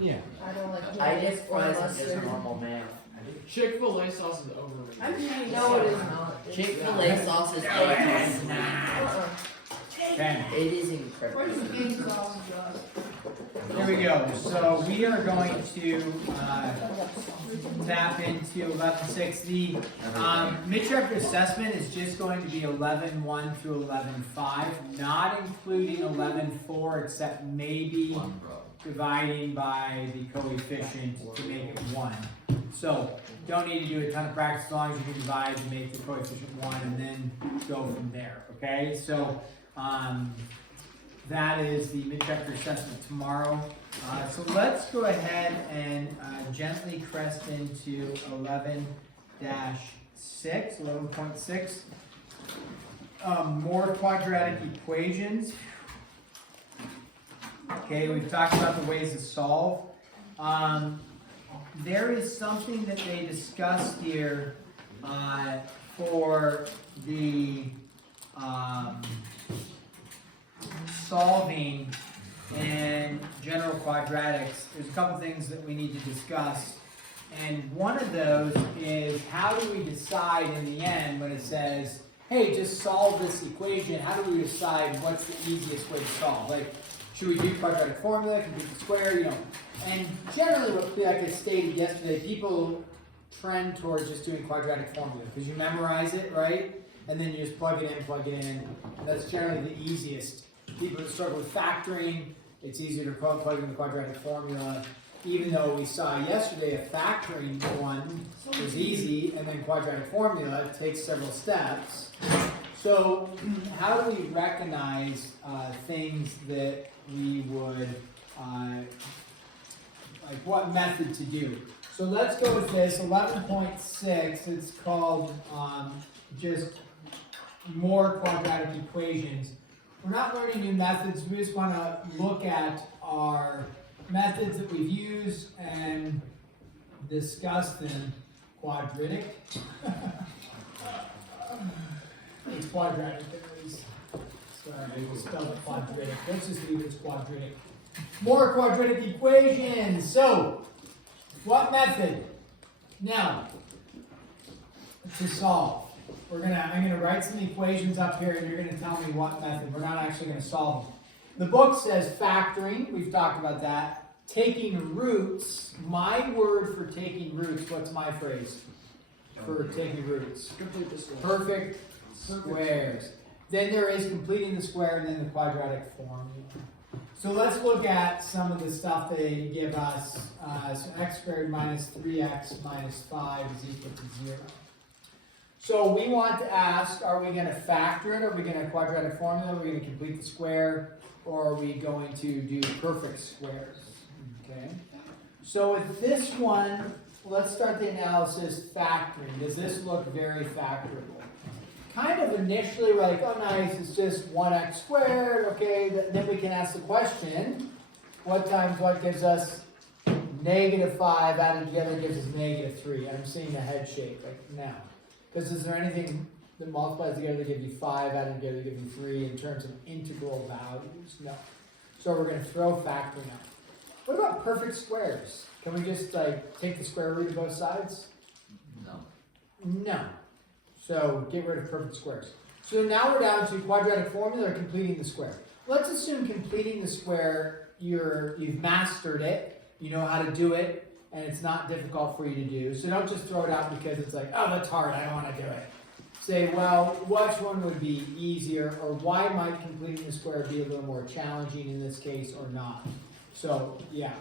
Yeah. I don't like I mayonnaise just or fries and just mustard. normal mayo. Chick-fil-A sauce is overrated. I mean, no, it is not. Chick-fil-A sauce is like a snack. Uh-uh. Okay. It is incredible. Where's the game sauce, Here we go. So we are going to tap into 11.6. The mid-chapter assessment is just going to be 11.1 through 11.5, not including 11.4, except maybe dividing by the coefficient to make it 1. So don't need to do a ton of practice as long as you can divide and make the coefficient 1 and then go from there. Okay, so that is the mid-chapter assessment tomorrow. So let's go ahead and gently crest into 11.6. More quadratic equations. Okay, we've talked about the ways to solve. There is something that they discussed here for the solving and general quadratics. There's a couple things that we need to discuss, and one of those is how do we decide in the end when it says, hey, just solve this equation, how do we decide what's the easiest way to solve? Like, should we do quadratic formula, complete the square, you know? And generally, like I stated yesterday, people trend towards just doing quadratic formula because you memorize it, right? And then you just plug it in, that's generally the easiest. People that struggle with factoring, it's easier to plug in the quadratic formula, even though we saw yesterday a factoring one was easy, and then quadratic formula takes several steps. So how do we recognize things that we would, like what method to do? So let's go with this, 11.6, it's called just more quadratic equations. We're not learning new methods, we just want to look at our methods that we've used and discuss them. Quadratic. It's quadratic, sorry, we spelled it quadratic. Let's just leave it as quadratic. More quadratic equations. So, what method? Now, to solve. I'm gonna write some equations up here and you're gonna tell me what method. We're not actually gonna solve them. The book says factoring, we've talked about that. Taking roots, my word for taking roots, what's my phrase for taking roots? Complete the square. Perfect squares. Then there is completing the square and then the quadratic formula. So let's look at some of the stuff they give us. So x squared minus 3x minus 5 is equal to 0. So we want to ask, are we going to factor it? Are we going to quadratic formula? Are we going to complete the square? Or are we going to do perfect squares? Okay. So with this one, let's start the analysis factoring. Does this look very factorable? Kind of initially we're like, oh nice, it's just 1x squared. Okay, then we can ask the question, what times what gives us negative 5 added together gives us negative 3? I'm seeing the head shake like now. Because is there anything that multiplies together to give you 5, added together to give you 3 in terms of integral values? No. So we're going to throw factoring out. What about perfect squares? Can we just like take the square root of both sides? No. No. So get rid of perfect squares. So now we're down to quadratic formula or completing the square. Let's assume completing the square, you've mastered it, you know how to do it, and it's not difficult for you to do. So don't just throw it out because it's like, oh, that's hard, I don't want to do it. Say, well, which one would be easier, or why might completing the square be a little more challenging in this case or not? So, yeah.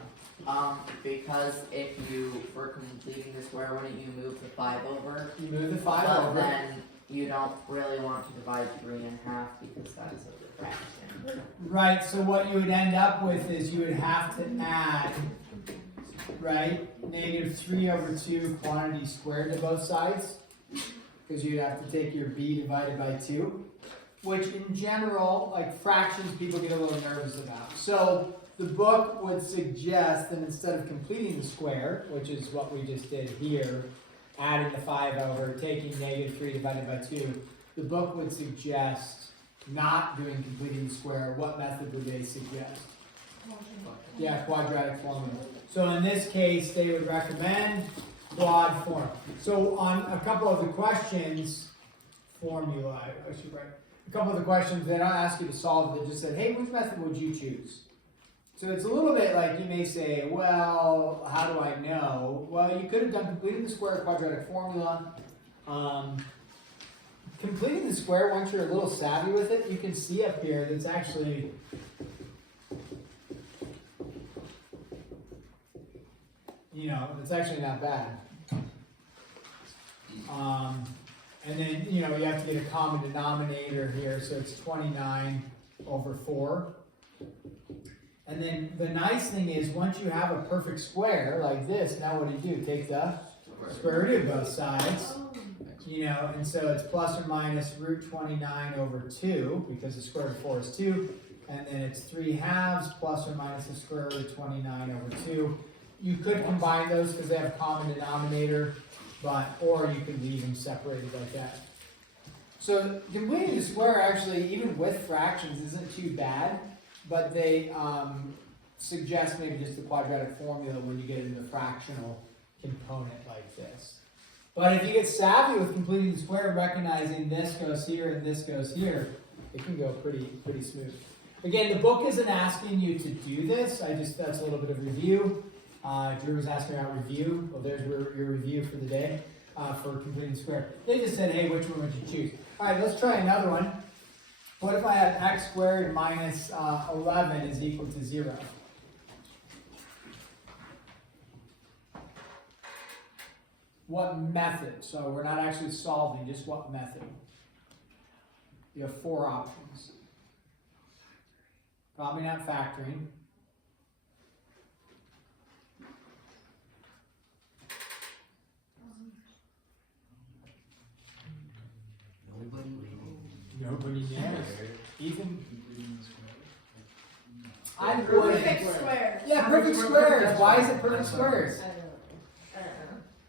Because if you, for completing the square, wouldn't you move the 5 over? You move the 5 but over. Then you don't really want to divide 3 in half because that is a fraction. Right, so what you would end up with is you would have to add, right, negative 3 over 2 quantity squared to both sides. Because you'd have to take your b divided by 2. Which in general, like fractions, people get a little nervous about. So the book would suggest that instead of completing the square, which is what we just did here, adding the 5 over, taking negative 3 divided by 2, the book would suggest not doing completing the square. What method would they suggest? Yeah, quadratic formula. So in this case, they would recommend quad form. So on a couple of the questions, formula, I should write, a couple of the questions, they don't ask you to solve it, they just said, hey, which method would you choose? So it's a little bit like you may say, well, how do I know? Well, you could have done completing the square quadratic formula. Completing the square, once you're a little savvy with it, you can see up here that it's actually it's actually not bad. And then, you have to get a common denominator here, so it's 29 over 4. And then the nice thing is, once you have a perfect square like this, now what do? Take the square root of both sides. And so it's plus or minus root 29 over 2, because the square root of 4 is 2. And then it's 3/2 plus or minus the square root of 29 over 2. You could combine those because they have a common denominator, or you could leave them separated like that. So completing the square actually, even with fractions, isn't too bad, but they suggest maybe just the quadratic formula when you get into the fractional component like this. But if you get savvy with completing the square, recognizing this goes here and this goes here, it can go pretty smooth. Again, the book isn't asking you to do this. That's a little bit of review. Drew was asking about review. Well, there's your review for the day for completing the square. They just said, hey, which one would you choose? All right, let's try another one. What if I had x squared minus 11 is equal to 0? What method? So we're not actually solving, just what method? You have 4 options. Probably not factoring. Nobody knows. Ethan? I would. Perfect square. Yeah, perfect squares. Why is it perfect squares?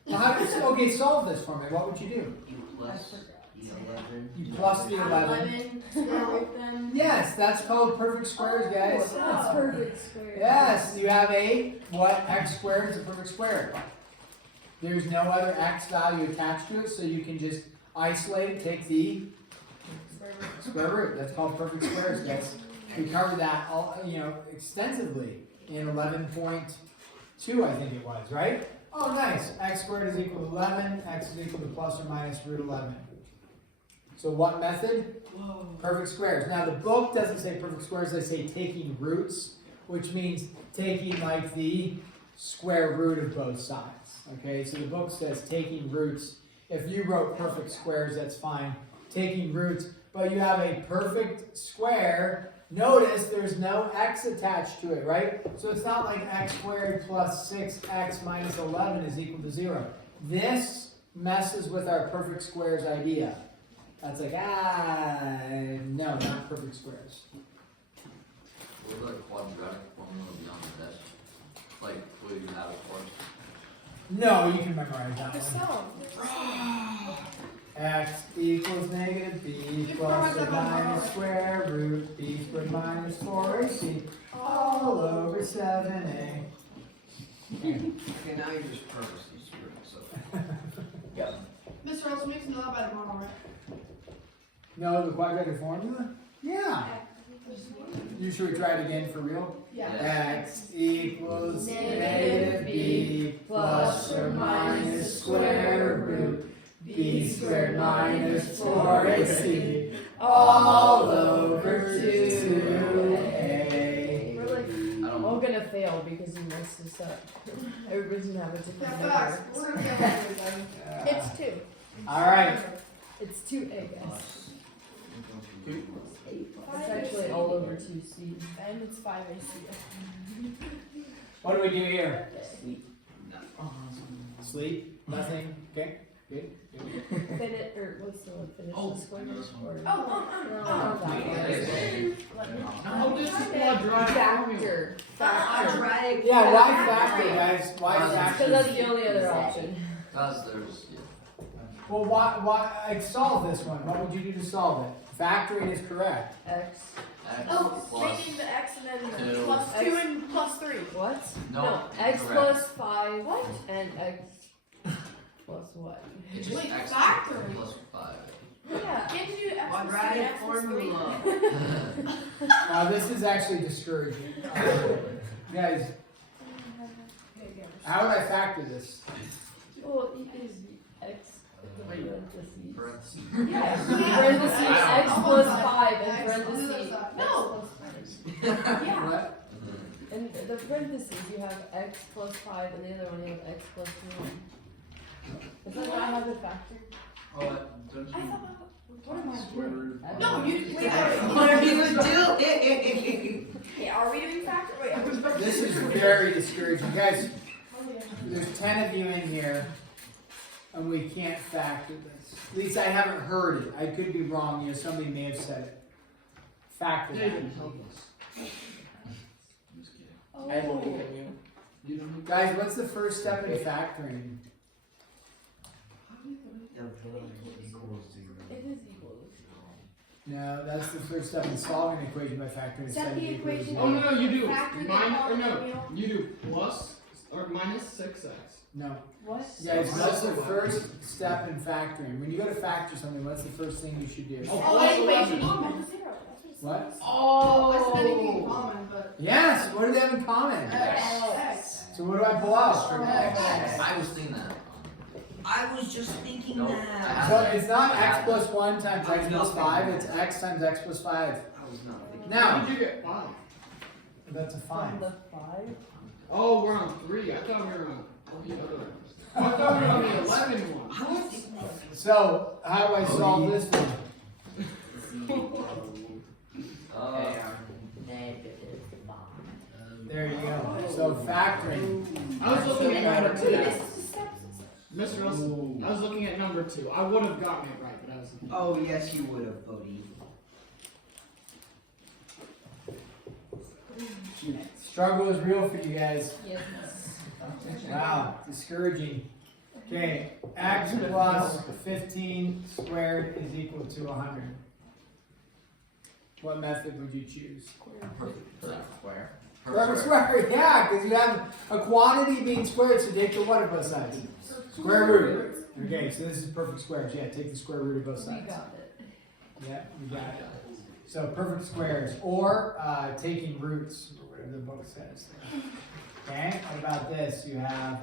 Well, okay, solve this for me. What would you do? You plus the 11. You plus the 11. Square root them. Yes, that's called perfect squares, guys. That's perfect square. Yes, you have x squared is a perfect square. There's no other x value attached to it, so you can just isolate it, take the square root. That's called perfect squares, guys. We covered that extensively in 11.2, I think it was, right? Oh, nice. X squared is equal to 11. X is equal to plus or minus root 11. So what method? Perfect squares. Now the book doesn't say perfect squares. They say taking roots, which means taking like the square root of both sides. Okay, so the book says taking roots. If you wrote perfect squares, that's fine. Taking roots, but you have a perfect square. Notice there's no x attached to it, right? So it's not like x squared plus 6x minus 11 is equal to 0. This messes with our perfect squares idea. That's like, no, not perfect squares. What about quadratic formula beyond this? Like, what do you have it for? No, you can memorize that Just one. solve. X equals negative b plus or minus square root b squared minus 4ac all over 7a. Okay, now you're just purposely screwing us up. Mr. Olson, we can know about tomorrow, right? No, the quadratic formula? Yeah. You should try it again for real? Yeah. X equals negative b plus or minus square root b squared minus 4ac all over 2a. We're like, all gonna fail because you messed this up. Everybody's gonna have a different yeah, number. facts. We're gonna get everybody. It's 2. All right. It's 2A, guys. Two. It's actually all over 2C. And it's 5AC. What do we do here? Sleep. Sleep? Nothing? Okay. Good. Finish, or what's the one? Finish Oh, the square? I know this one. Or- Oh, not that one. No, this is quadratic formula. Factor. Quadratic. Yeah, why factor, guys? Why Because factor? that's the only other option. Because there's, Well, why solve this one? What would you do to solve it? Factoring is correct. X X Oh, plus, making the x and then two. plus 2 and plus 3. What? no, X incorrect. plus 5 and X plus what? It's just Wait, X factoring. plus 5. Yeah. Can't you do x plus 3 Quadratic x plus 3? formula. This is actually discouraging. Guys, how would I factor this? Well, it is X parentheses. Parentheses. Yeah. Parentheses X plus 5 and parentheses. No. Yeah. What? And the parentheses, you have X plus 5 and the other one you have X plus 1. Is that what I have it factored? Oh, don't I you? thought, what am I doing? I don't No, know. you, wait, What are you doing? okay, are we doing factor? Wait, are we This is very discouraging. Guys, there's 10 of you in here, and we can't factor this. At least I haven't heard it. I could be wrong. You know, somebody may have said it. Factor that. Just kidding. I believe in you. You don't Guys, what's the first step in factoring? It is equal. No, that's the first step in solving an equation by factoring. Is that Set the it equal to equation? zero. Oh no, you do. Factor the Or no, polynomial. you do plus or minus 6x. No. What? Guys, what's the first step in factoring? When you go to factor something, what's the first thing you should do? Oh, Oh, plus equation 11. equal to 0. That's what it What? says. Oh, I said anything in common, but. Yes, what do they have in common? X. So what do I pull out? I was thinking that. I was just thinking Nope. that. So it's not x plus 1 times x plus 5, it's x times x plus 5. I was not thinking. Now, How did you get 5? that's a From 5. the 5? Oh, we're on 3. I thought we were on the other one. I thought we were on the 11 one. I was thinking that. So, how do I solve this one? Negative 5. There you go. So factoring. I was looking at number 2. This is the steps. Mr. Russell, I was looking at number 2. I would have gotten it right, but I was. Oh, yes, you would have, Bodie. Struggle is real for you guys. Yes. Wow, discouraging. Okay, x plus 15 squared is equal to 100. What method would you choose? Perfect square. Perfect square, yeah, because you have a quantity being squared, so take the what of both sides? Square root. Okay, so this is perfect squares. Yeah, take the square root of both We sides. got it. Yeah, you got it. So perfect squares, or taking roots, or whatever the book says. Okay, what about this? You have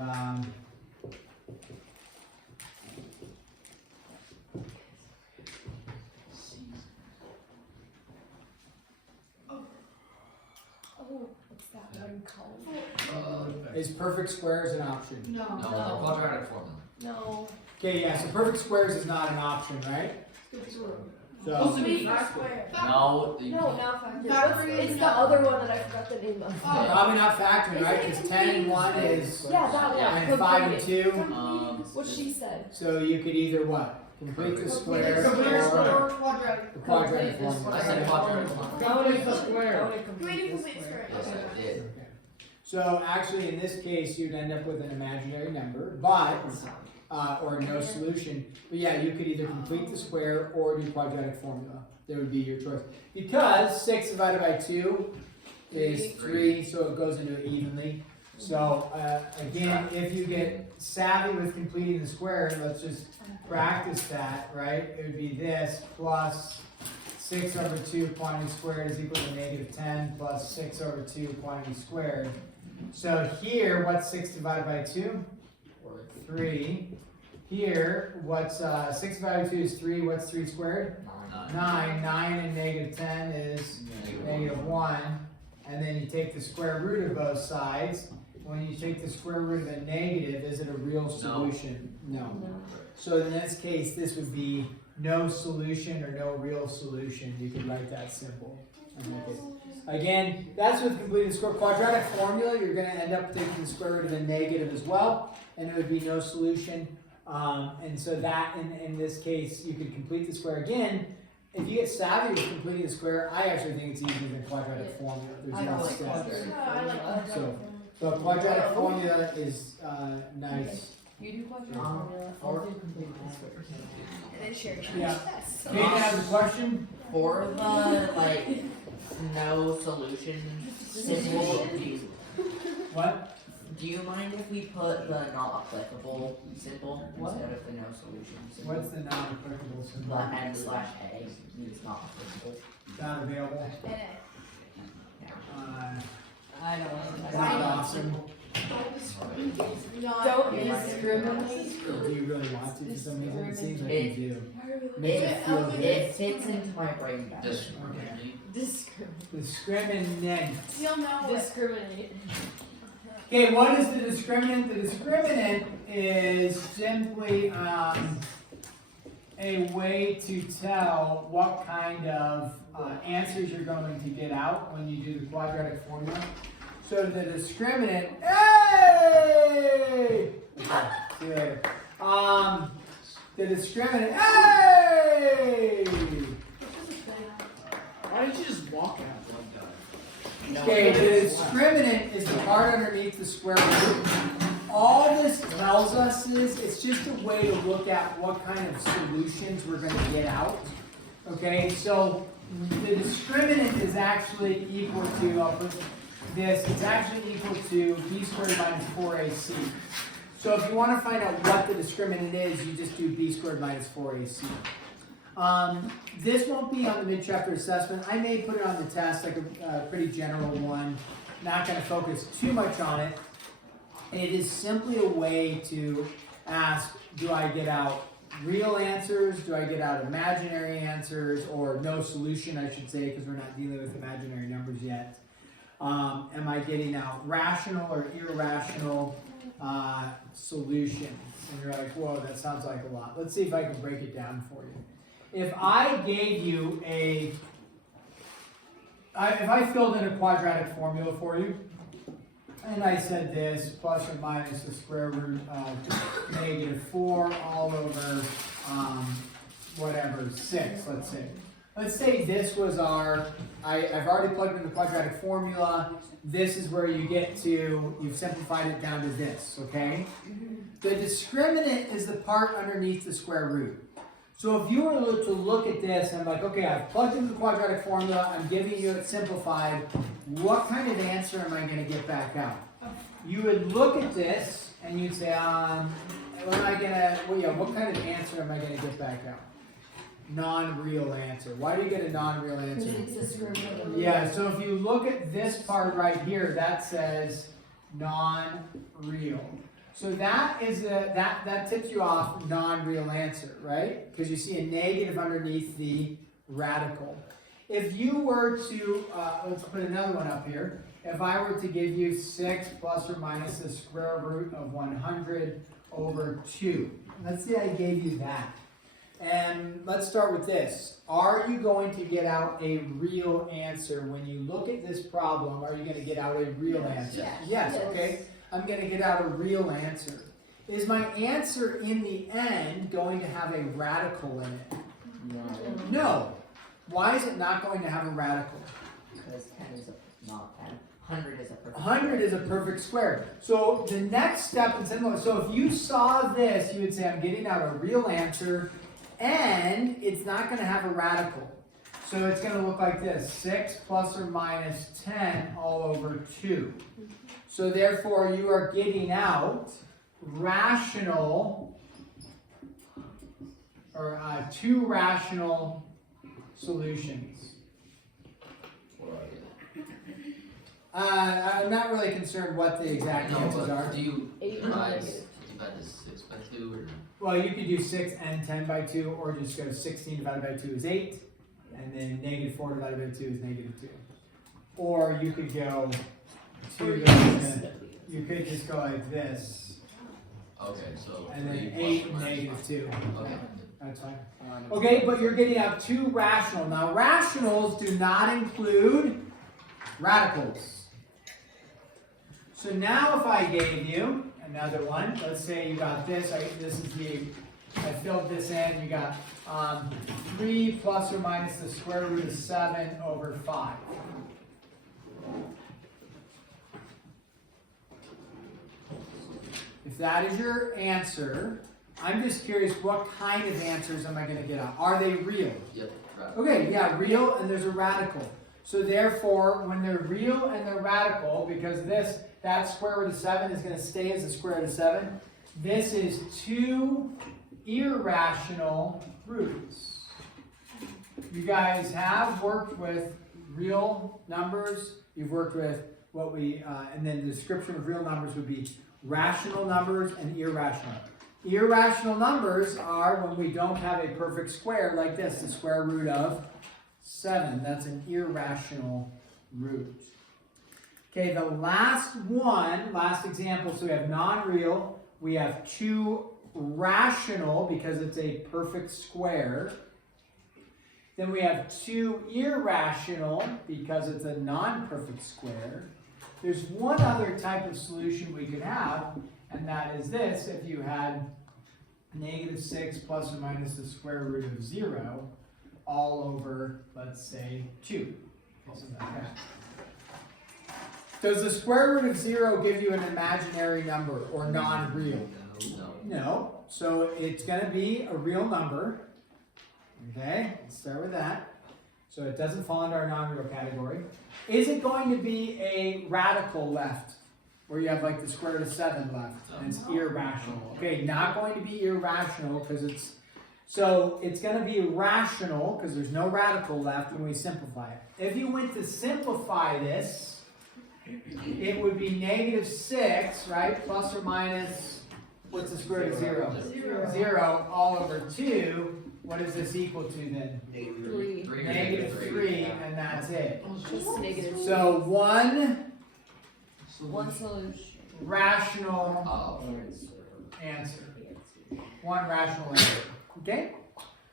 Oh, what's that one called? is perfect squares an option? No. No, the quadratic formula. No. Okay, yeah, so perfect squares is not an option, right? Supposed So to be Square. factor. No, the, No, not factor. Factoring It's is the other one that I forgot the name of. probably not factoring, right? Isn't it Because 10 and 1 is Yeah, that one. Yeah, and 5 and 2. What she said. So you could either what? Complete the square Complete the square. or Or quadratic. the quadratic Complete the formula. I said quadratic formula. Complete the square. I wanna Can we do complete square? Yes, I did. Okay. So actually, in this case, you'd end up with an imaginary number, but or no solution. But yeah, you could either complete the square or do quadratic formula. That would be your choice. Because 6 divided by 2 is 3, so it goes into it evenly. So again, if you get savvy with completing the square, let's just practice that, right? It would be this plus 6 over 2 quantity squared is equal to negative 10 plus 6 over 2 quantity squared. So here, what's 6 divided by 2? 3. Here, what's 6 divided by 2 is 3. What's 3 squared? 9. 9 and negative 10 is negative 1. And then you take the square root of both sides. When you take the square root of a negative, is it a real solution? No. No. So in this case, this would be no solution or no real solution. You could write that simple. And make it. Again, that's with completing the square. Quadratic formula, you're going to end up taking the square root of a negative as well, and it would be no solution. And so that, in this case, you could complete the square again. If you get savvy with completing the square, I actually think it's easier than quadratic formula. There's I no like steps. quadratic. Yeah, I like quadratic. So quadratic formula is nice. You do quadratic formula, I'll do complete the square. And then share. Yeah. Yes. Kate has a question? For the, no solution symbol, What? do you mind if we put the not applicable symbol What? instead of the no solution symbol? What's the non-applicable The symbol? n/a means not applicable. Not available. I don't want to. Not awesome. Don't discriminate. Do you really want to for some reason? It seems like you do. Makes you It, feel good. it fits into my brain better. Discriminate. Discriminant. You'll know it. Discriminate. Okay, what is the discriminant? The discriminant is simply a way to tell what kind of answers you're going to get out when you do the quadratic formula. So the discriminant, hey! Okay, see you later. The discriminant, hey! Why didn't you just walk out like that? No, Okay, it the is. discriminant is the part underneath the square root. All this tells us is it's just a way to look at what kind of solutions we're going to get out. Okay, so the discriminant is actually equal to, I'll put this, it's actually equal to b squared minus 4ac. So if you want to find out what the discriminant is, you just do b squared minus 4ac. This won't be on the mid-chapter assessment. I may put it on the test, like a pretty general one. Not going to focus too much on it. It is simply a way to ask, do I get out real answers? Do I get out imaginary answers? Or no solution, I should say, because we're not dealing with imaginary numbers yet. Am I getting out rational or irrational solutions? And you're like, whoa, that sounds like a lot. Let's see if I can break it down for you. If I gave you if I filled in a quadratic formula for you, and I said this, plus or minus the square root of -4 all over, whatever, 6, let's say. Let's say this was I've already plugged in the quadratic formula. This is where you get to, you've simplified it down to this, okay? The discriminant is the part underneath the square root. So if you were to look at this and like, okay, I've plugged in the quadratic formula, I'm giving you it simplified, what kind of answer am I going to get back out? You would look at this and you'd say, what kind of answer am I going to get back out? Non-real answer. Why do you get a non-real answer? Because it's discriminate. Yeah, so if you look at this part right here, that says non-real. So that is that tips you off non-real answer, right? Because you see a negative underneath the radical. If you were to, let's put another one up here. If I were to give you 6 plus or minus the square root of 100 over 2. Let's say I gave you that. And let's start with this. Are you going to get out a real answer? When you look at this problem, are you going to get out a real answer? Yes, okay. I'm going to get out a real answer. Is my answer in the end going to have a radical in it? No. Why is it not going to have a radical? Because 10 is not 10. 100 is a perfect 100 is a perfect square. So the next step in simple. So if you saw this, you would say, I'm getting out a real answer, and it's not going to have a radical. So it's going to look like this: 6 plus or minus 10 all over 2. So therefore, you are getting out rational, or 2 rational solutions. I'm not really concerned what the exact No, answers are. but do you 8 divide negative. the 6 by 2 or? Well, you could do 6 and 10 by 2, or just go 16 divided by 2 is 8, and then -4 divided by 2 is -2. Or you could go you could just go like this, Okay, so. and then 3 plus 8 or and minus -2. 1. Okay. That's fine. Okay, but you're getting out 2 rational. Now, rationals do not include radicals. So now if I gave you another one, let's say you got this, I filled this in, you got 3 plus or minus the square root of 7 over 5. If that is your answer, I'm just curious, what kind of answers am I going to get out? Are they real? Yep, right. Okay, yeah, real, and there's a radical. So therefore, when they're real and they're radical, because that square root of 7 is going to stay as the square root of 7, this is 2 irrational roots. You guys have worked with real numbers. You've worked with what and then the description of real numbers would be rational numbers and irrational. Irrational numbers are when we don't have a perfect square like this, the square root of 7. That's an irrational root. Okay, the last example, so we have non-real, we have 2 rational because it's a perfect square. Then we have 2 irrational because it's a non-perfect square. There's one other type of solution we could have, and that is this. If you had -6 plus or minus the square root of 0 all over, let's say, 2. Something like that. Does the square root of 0 give you an imaginary number or non-real? No. No. So it's going to be a real number. Okay, let's start with that. So it doesn't fall into our non-real category. Is it going to be a radical left, where you have like the square root of 7 left, and it's irrational? Okay, not going to be irrational because it's going to be rational because there's no radical left when we simplify it. If you went to simplify this, it would be -6, right? Plus or minus, what's the square root of 0? 0 all over 2. What is this equal to then? 3. -3, and that's it. Just negative. So one One solution. rational Oh. answer. One rational answer. Okay?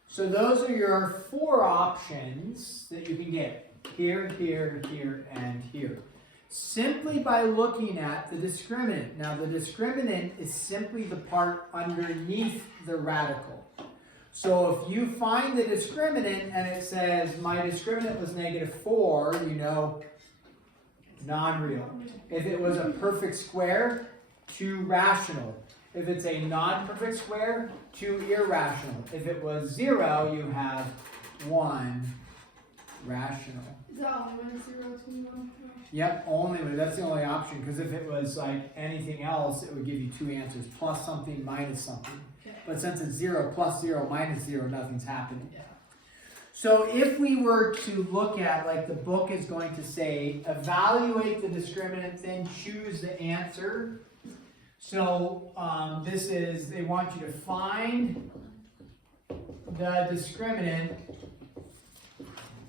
So those are your 4 options that you can get. Here, here, here, and here. Simply by looking at the discriminant. Now the discriminant is simply the part underneath the radical. So if you find the discriminant and it says my discriminant was -4, you know, non-real. If it was a perfect square, 2 rational. If it's a non-perfect square, 2 irrational. If it was 0, you have 1 rational. Is that only -0 to 1? Yep, that's the only option, because if it was like anything else, it would give you 2 answers, plus something, minus something. Okay. But since it's 0, plus 0, minus 0, nothing's happening. Yeah. So if we were to look at, like the book is going to say, evaluate the discriminant, then choose the answer. So they want you to find the discriminant,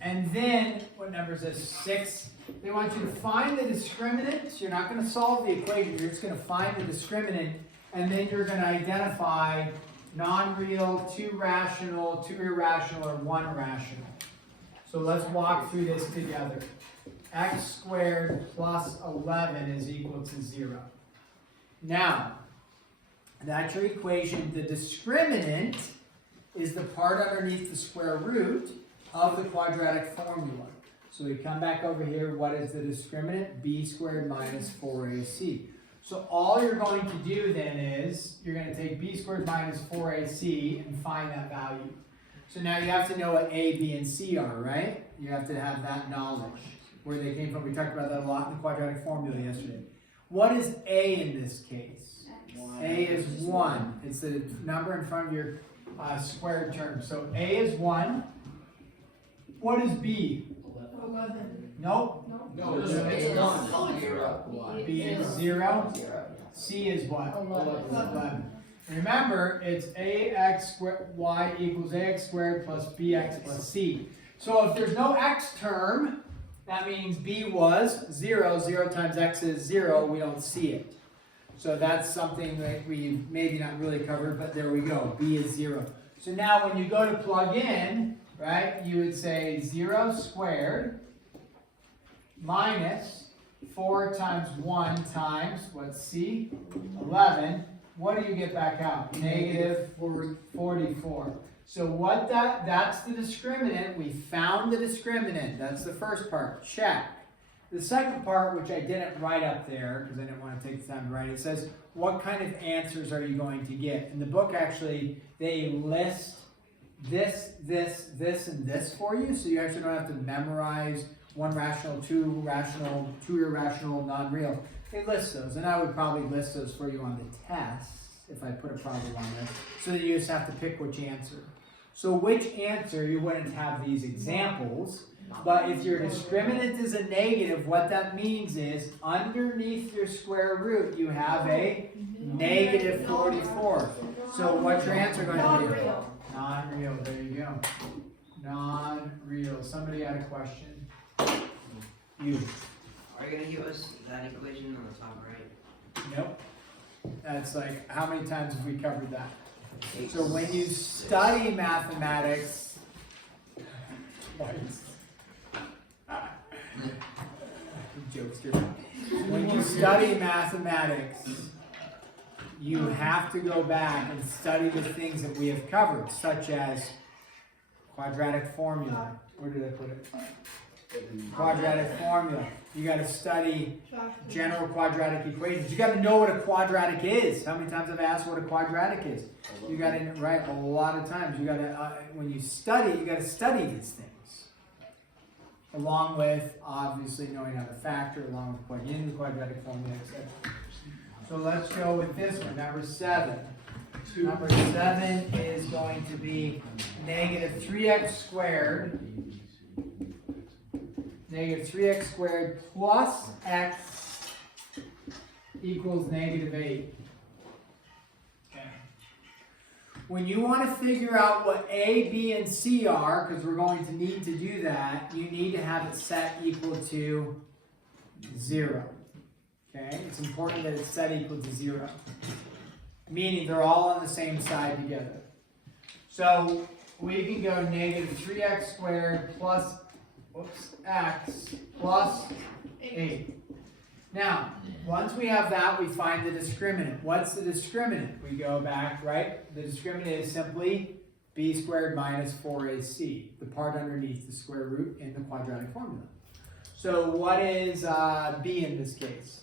and then, what number is this, 6? They want you to find the discriminant. You're not going to solve the equation, you're just going to find the discriminant, and then you're going to identify non-real, 2 rational, 2 irrational, or 1 rational. So let's walk through this together. X squared plus 11 is equal to 0. Now, that's your equation. The discriminant is the part underneath the square root of the quadratic formula. So we come back over here. What is the discriminant? B squared minus 4AC. So all you're going to do then is you're going to take b squared minus 4ac and find that value. So now you have to know what a, b, and c are, right? You have to have that knowledge, where they came from. We talked about that a lot in the quadratic formula yesterday. What is a in this case? A is 1. It's the number in front of your squared term. So a is 1. What is b? 11. Nope. No, it's it's not. not. B is 0. C is what? 11. Remember, it's ax squared y equals ax squared plus bx plus c. So if there's no x term, that means b was 0. 0 times x is 0. We don't see it. So that's something that we maybe not really covered, but there we go. B is 0. So now when you go to plug in, right, you would say 0 squared minus 4 times 1 times, what's c? 11. What do you get back out? Negative 44. So what that's the discriminant. We found the discriminant. That's the first part. Check. The second part, which I didn't write up there because I didn't want to take the time to write it, says, what kind of answers are you going to get? In the book, actually, they list this, and this for you, so you actually don't have to memorize one rational, two irrational, non-real. They list those, and I would probably list those for you on the test if I put a problem on there. So that you just have to pick which answer. So which answer, you wouldn't have these examples, but if your discriminant is a negative, what that means is underneath your square root, you have a negative 44. So what's your answer going to be? Non-real. Non-real, there you go. Non-real. Somebody had a question? You. Are you gonna give us that equation on the top right? Nope. That's like, how many times have we covered that? So when you study mathematics, jokester. When you study mathematics, you have to go back and study the things that we have covered, such as quadratic formula. Where did I put it? Quadratic formula. You got to study general quadratic equations. You got to know what a quadratic is. How many times I've asked what a quadratic is? You got to, right, a lot of times. You got to, when you study, you got to study these things. Along with, obviously, knowing how to factor, along with plugging in the quadratic formula, etc. So let's go with this one, number 7. Number 7 is going to be negative 3x squared. Negative 3x squared plus x equals negative 8. Okay. When you want to figure out what A, B, and C are, because we're going to need to do that, you need to have it set equal to 0. Okay? It's important that it's set equal to 0. Meaning they're all on the same side together. So we can go negative 3x squared plus x plus 8. Now, once we have that, we find the discriminant. What's the discriminant? We go back, right? The discriminant is simply b squared minus 4ac, the part underneath the square root in the quadratic formula. So what is b in this case?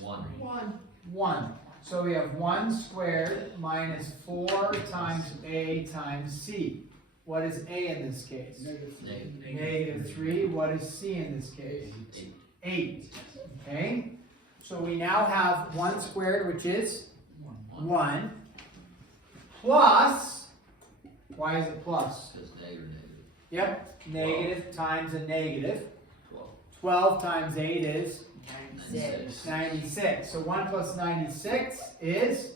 1. So we have 1 squared minus 4 times a times c. What is a in this case? Negative 3. What is c in this case? 8. Okay? So we now have 1 squared, which is 1, plus, why is it plus? Yep, negative times a negative. 12 times 8 is 96. So 1 plus 96 is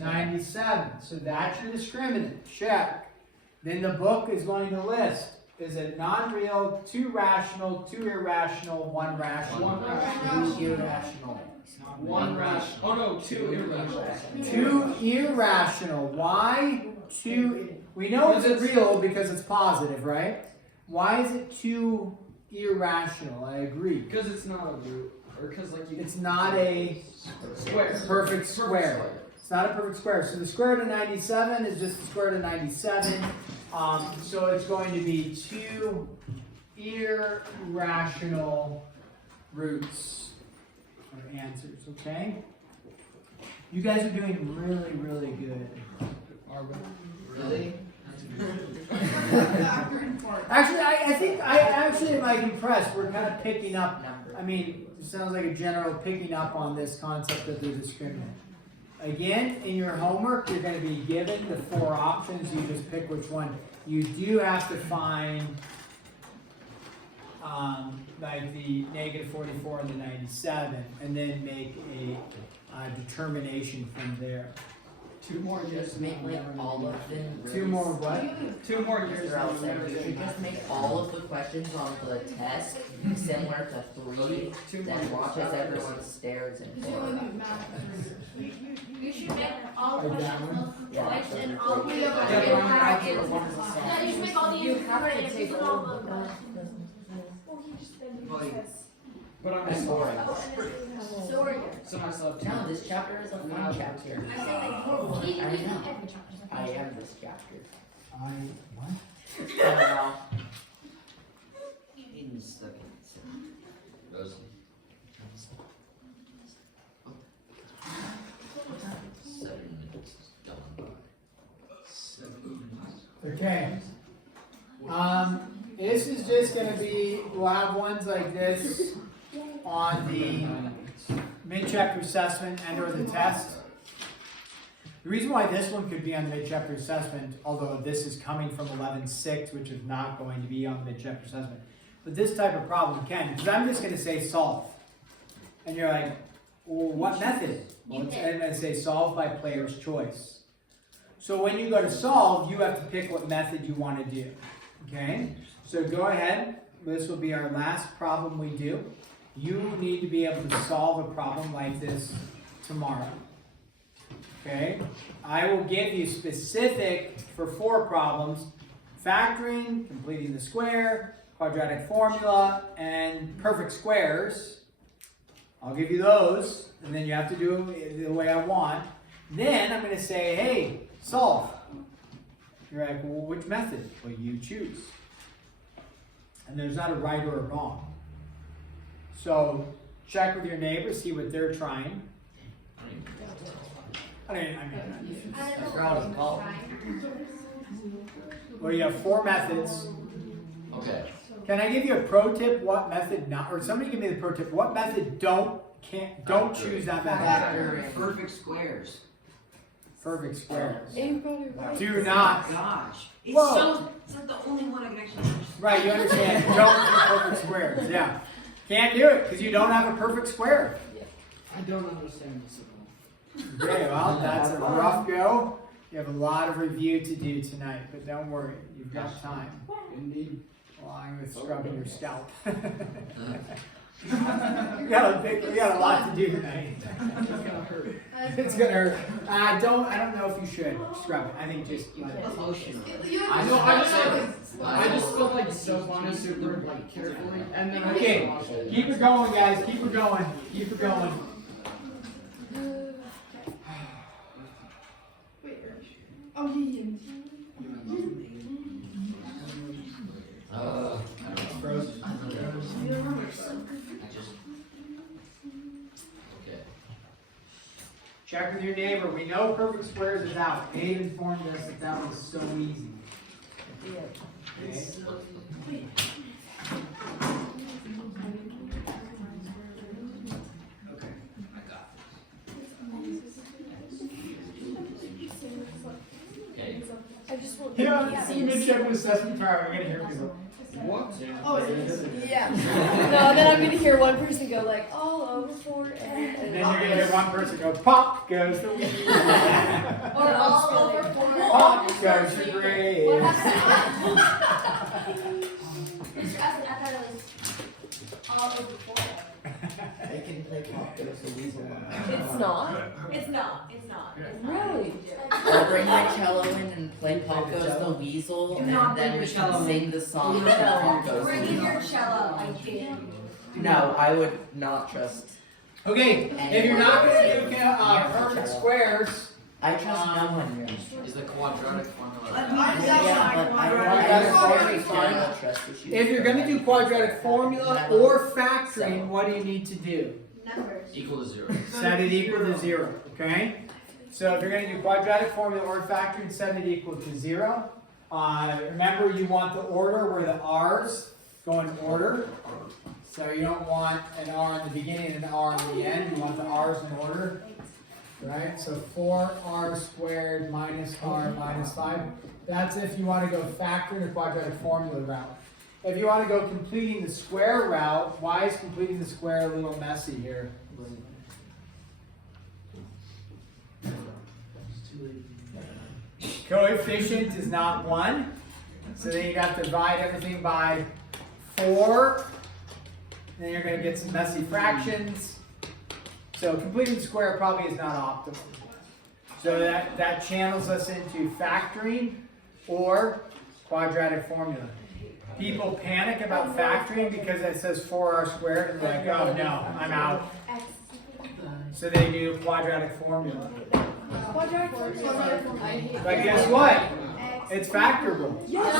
97. So that's your discriminant. Check. Then the book is going to list, is it non-real, 2 rational, 2 irrational, 1 rational, 2 irrational. 1 rational. Oh no, 2 irrational. 2 irrational. Why 2? We know it's real because it's positive, right? Why is it 2 irrational? I agree. Because it's not a root. Or because like you It's not a square. perfect square. It's not a perfect square. So the square root of 97 is just the square root of 97. So it's going to be 2 irrational roots or answers, okay? You guys are doing really, really good. Really? Actually, I think I actually am like impressed. We're kind of picking up. Number. I mean, it sounds like a general picking up on this concept of the discriminant. Again, in your homework, you're going to be given the 4 options. You just pick which one. You do have to find like the negative 44 and the 97, and then make a determination from there. 2 more years. Just make like all of them. Really 2 more what? 2 more years. You should just make all of the questions on the test similar to 3. Then watch as everyone stares and forward. You should make all Like that questions one? twice and all the Yeah, brackets. No, you should make all the You have to brackets take and all all of the. them. But I'm That's boring. Sorry. so myself. No, this chapter is a fun chapter. I say like, keep I know. every chapter. I am this chapter. What? I don't know. Hayden's stuck in it. 7 minutes gone by. Okay. This is just just gonna be, we'll have ones like this on the mid-chapter assessment and or the test. The reason why this one could be on the mid-chapter assessment, although this is coming from 11.6, which is not going to be on the mid-chapter assessment, but this type of problem can, because I'm just gonna say solve. And you're like, well, what method? Well, I'm gonna say solve by player's choice. So when you go to solve, you have to pick what method you want to do, okay? So go ahead, this will be our last problem we do. You need to be able to solve a problem like this tomorrow, okay? I will give you specific for 4 problems: factoring, completing the square, quadratic formula, and perfect squares. I'll give you those, and then you have to do it the way I want. Then I'm going to say, hey, solve. You're like, well, which method? Well, you choose. And there's not a right or a wrong. So check with your neighbors, see what they're trying. Well, you have 4 methods. Okay. Can I give you a pro tip? What method not? Or somebody give me the pro tip. What method don't choose that method? Perfect squares. Perfect squares. Incredible. Do not. Gosh. It's Whoa. so, it's like the only one I can actually understand. Right, you understand. Don't do perfect squares. Yeah. Can't do it because you don't have a perfect square. I don't understand this at all. Okay, well, that's a rough go. You have a lot of review to do tonight, but don't worry. You've got time. Indeed. Along with scrubbing your scalp. we got a lot to do tonight. It's gonna hurt. It's gonna hurt. I don't know if you should scrub it. I think just let it. Emotional. I just put like soap on it super like carefully, and then I Okay, just wash it. keep it going, guys. Keep it going. Keep it going. Okay. Check with your neighbor. We know perfect squares is out. Dave informed us that that was so easy. Okay. Okay. I got this. Okay. I just want You know, this is a mid-chapter assessment tomorrow. We're gonna hear people. What? Yeah. No, then I'm gonna hear one person go like all over for it. And then you're gonna hear one person go, pop goes the weed. Or all over for Pop goes the grade. What happened? I thought it was all over for it. I can play pop goes the weasel. It's not. It's not. It's not. Really? I'll bring my cello in and play Pop Goes the Weasel, Do and not then bring we your cello can in. sing the song. No, Pop Goes the bring in Weasel. your cello. I did. No, I would not trust. Okay, if you're not gonna do perfect squares, I trust no one. Is the quadratic formula? Yeah, but I very fine trust issues. if you're gonna do quadratic formula or factoring, what do you need to do? Numbers. Equal to 0. Set it equal to 0, okay? So if you're gonna do quadratic formula or factoring, set it equal to 0. Remember, you want the order where the r's go in order. So you don't want an r in the beginning and an r in the end. You want the r's in order, right? So 4r squared minus r minus 5. That's if you want to go factoring or quadratic formula route. If you want to go completing the square route, why is completing the square a little messy here? Coefficient is not 1, so then you got to divide everything by 4. Then you're going to get some messy fractions. So completing the square probably is not optimal. So that channels us into factoring or quadratic formula. People panic about factoring because it says 4r squared and they're like, oh no, I'm out. So they do quadratic formula. Quadratic formula. I hate But guess what? It's factorable. Yes,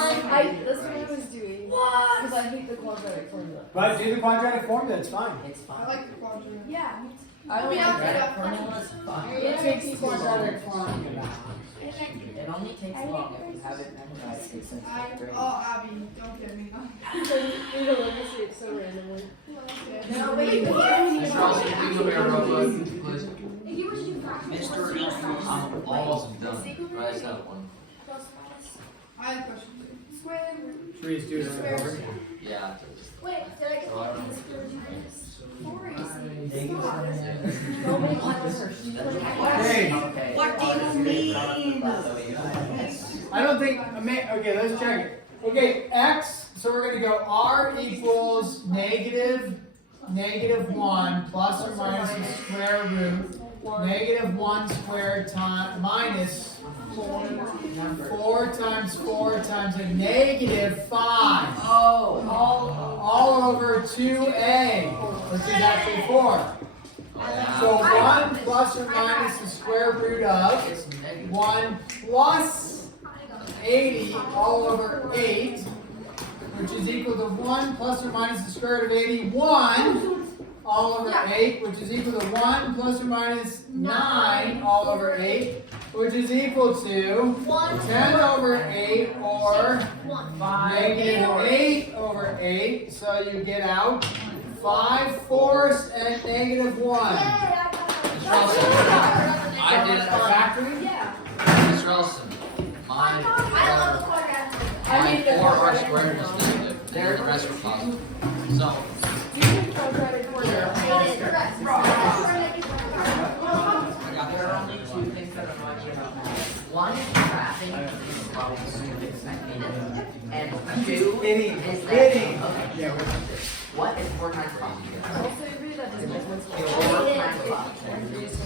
that's what I was doing. Because I hate the quadratic formula. But do the quadratic formula, it's fine. It's fine. the quadrant. Yeah. I don't like Quadratic formula is fine. It takes quadratic formula. It only takes long. haven't memorized it since fifth grade. Abby, don't get me. You don't let me see it so randomly. No, wait, Mr. Ralston, can you come here real quick, please? If you were to do fractions. I'm almost done, but I just have one. Plus minus. I have a question. Square root. Should we just do it over? Yeah. Wait, did I get So I don't the square root of this? 4 easy. Don't make fun of her. She's like, Hey, Okay. What do you mean? I don't think, okay, let's check it. Okay, x, so we're gonna go r equals -1 plus or minus the square root, -1 squared time minus 4 times 4 times a -5. Oh. All over 2a, which is actually 4. So 1 plus or minus the square root of It's negative. 1 plus 80 all over 8, which is equal to 1 plus or minus the square root of 81 all over 8, which is equal to 1 plus or minus 9 all over 8, which is equal to 10 over 8 or -8 over 8. So you get out 5/4 and -1. Mr. Ralston, I did it. Factory? Yeah. Mr. Ralston, I love the quadratic. my 4 r squared was negative, there the rest were positive. So, quadratic formula. There are only two things that annoy me about math. One is graphing, which is probably stupid technique. And two is that, Kidding. okay, Yeah, what is 4 times 5? Also agree that doesn't make sense. 4 times 5.